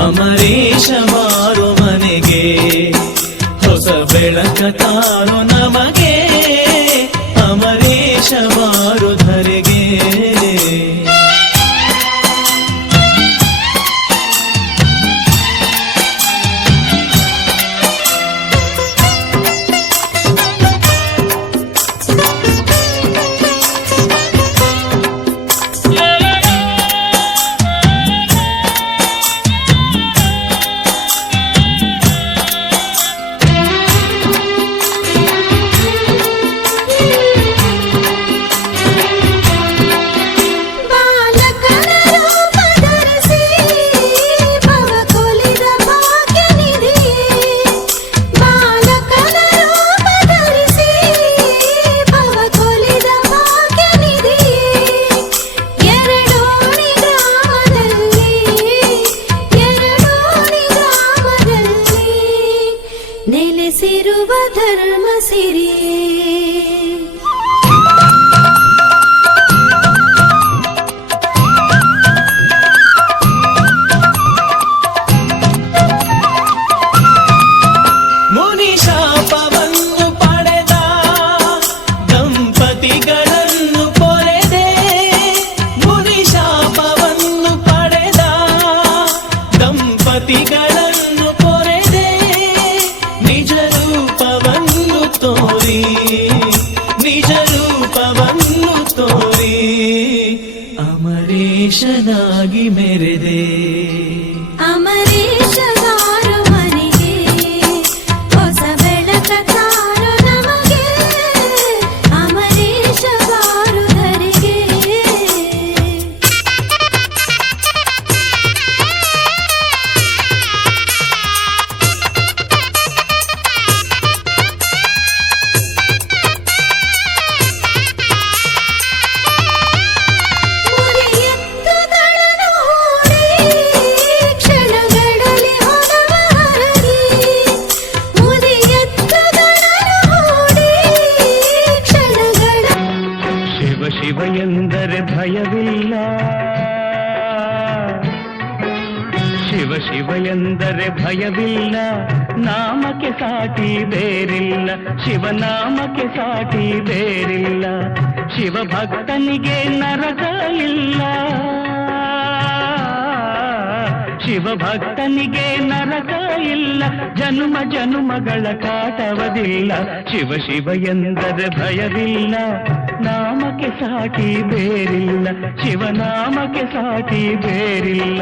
ಅಮರೇಶವಾರು ಮನೆಗೆ ಹೊಸ ಬೆಳಕ ತಾರು ನಮಗೆ ಅಮರೇಶವಾರು ಧರೆಗೆ ನೆಲೆಸಿರುವ ಧರ್ಮ ಸಿರಿ ಮುನಿ মস্তরি আমার সোনাগি মেরে দে ಎಂದರೆ ಭಯವಿಲ್ಲ. ಶಿವ ಶಿವ ಎಂದರೆ ಭಯವಿಲ್ಲ. ನಾಮಕ್ಕೆ ಸಾಟಿ ಬೇರಿಲ್ಲ. ಶಿವನಾಮಕ್ಕೆ ಸಾಟಿ ಬೇರಿಲ್ಲ. ಶಿವ ಭಕ್ತನಿಗೆ ನರಕ ಇಲ್ಲ. ಶಿವ ಭಕ್ತನಿಗೆ ನರಕ ಇಲ್ಲ. ಜನುಮ ಜನುಮಗಳ ಕಾಟವದಿಲ್ಲ. ಶಿವ ಶಿವ ಎಂದರೆ ಭಯವಿಲ್ಲ. ಸಾಟಿ ಬೇರಿಲ್ಲ ಶಿವನಾಮಕ್ಕೆ ಸಾಟಿ ಬೇರಿಲ್ಲ